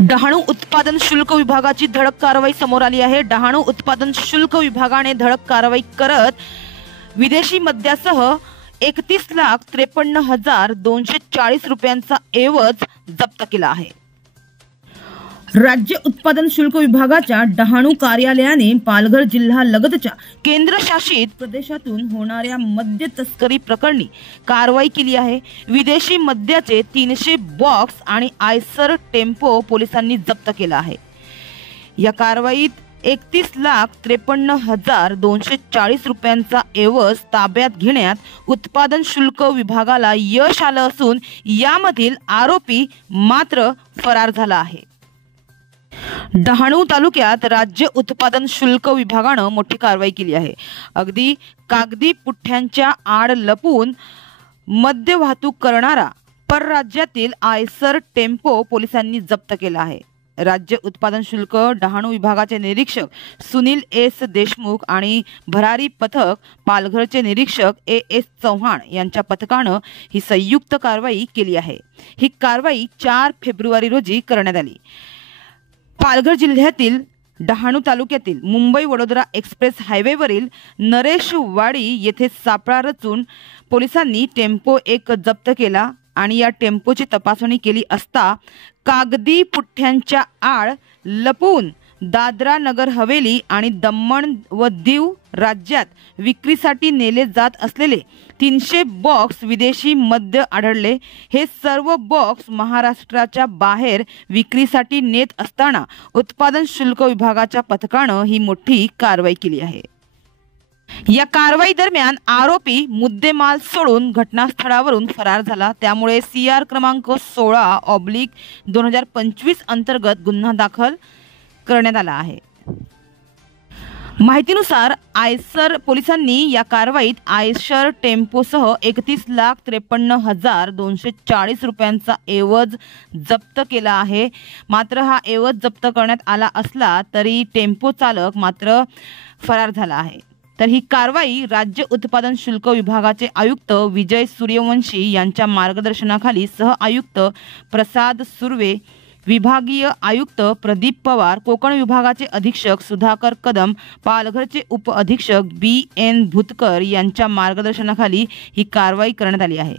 डहाणू उत्पादन शुल्क विभागाची धडक कारवाई समोर आली आहे। डहाणू उत्पादन शुल्क विभागाने धडक कारवाई करत विदेशी मद्यासह 31,53,240 रुपयांचा एवज जप्त केला आहे। राज्य उत्पादन शुल्क विभागाच्या डहाणू कार्यालयाने पालघर जिल्हा लगतच्या केंद्रशासित प्रदेशातून होणाऱ्या मद्य तस्करी प्रकरणी कारवाई केली आहे। विदेशी मद्याचे 300 बॉक्स आणि आयसर टेम्पो पोलिसांनी जप्त केला आहे। या कारवाईत 31,53,240 रुपयांचा एवज ताब्यात घेण्यात उत्पादन शुल्क विभागाला यश आलं असून यामधील आरोपी मात्र फरार झाला आहे। डहाणू तालुक्यात राज्य उत्पादन शुल्क विभागानं मोठी कारवाई केली आहे। अगदी कागदी पुठ्ठ्यांच्या आड लपून मद्य वाहतूक करणारा परराज्यातील आयसर टेम्पो पोलिसांनी जप्त केला आहे। राज्य उत्पादन शुल्क डहाणू विभागाचे निरीक्षक सुनील एस देशमुख आणि भरारी पथक पालघरचे निरीक्षक एस चव्हाण यांच्या पथकानं ही संयुक्त कारवाई केली आहे। ही कारवाई 4 फेब्रुवारी रोजी करण्यात आली। पालघर जिल्ह्यातील डहाणू तालुक्यातील मुंबई वडोदरा एक्सप्रेस हायवेवरील नरेशवाडी येथे सापळा रचून पोलिसांनी टेम्पो एक जप्त केला आणि या टेम्पोची तपासणी केली असता कागदी पुठ्ठ्यांच्या आड लपून दादरा नगर हवेली आणि दमण व दीव राज्यात विक्रीसाठी नेले जात असलेले 300 बॉक्स विदेशी मद्य आढळले। हे सर्व बॉक्स महाराष्ट्राच्या बाहेर विक्रीसाठी नेत असताना उत्पादन शुल्क विभागाच्या पथकानं ही मोठी कारवाई केली आहे। या कारवाई दरम्यान आरोपी मुद्देमाल सोडून घटनास्थळावरून फरार झाला। त्यामुळे CR क्रमांक 16/2025 अंतर्गत गुन्हा दाखल करण्यात आला आहे। माहितीनुसार आयसर पोलिसांनी या कारवाईत आयसर टेम्पोसह 31,53,240 रुपयांचा एवज जप्त केला आहे। मात्र हा एवज जप्त करण्यात आला असला तरी टेम्पो चालक मात्र फरार झाला आहे। तर ही कारवाई राज्य उत्पादन शुल्क विभागाचे आयुक्त विजय सूर्यवंशी यांच्या मार्गदर्शनाखाली सह आयुक्त प्रसाद सुर्वे, विभागीय आयुक्त प्रदीप पवार, कोकण विभागाचे अधीक्षक सुधाकर कदम, पालघरचे उप अधीक्षक BN भुतकर यांच्या मार्गदर्शनाखाली ही कारवाई करण्यात आली आहे।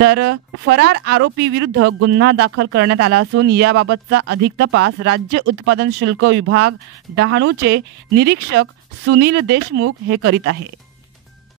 तर फरार आरोपी विरुद्ध गुन्हा दाखल करण्यात आला असून याबाबतचा अधिक तपास राज्य उत्पादन शुल्क विभाग डहाणूचे निरीक्षक सुनील देशमुख हे करीत आहे।